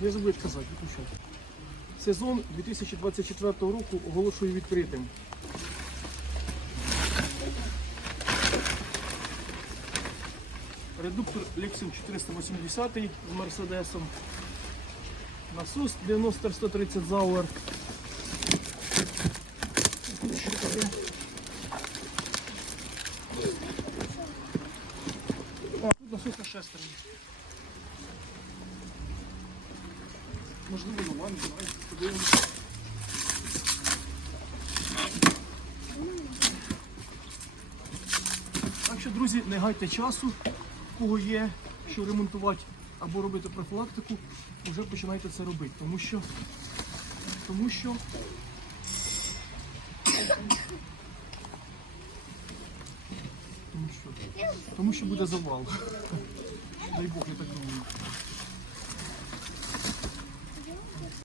Не забудь казати, виключай. Сезон 2024 року оголошую відкритим. Редуктор Lexium 480 з Мерседесом. Насос 90 130 Зауер. Тут насос на шестерні. Можливо, нова, не знаю, подивимося. Так що, друзі, не гайте часу, кого є, що ремонтувати або робити профілактику, вже починайте це робити, тому що, тому що тому що, тому що буде завал. Дай Бог, я так думаю.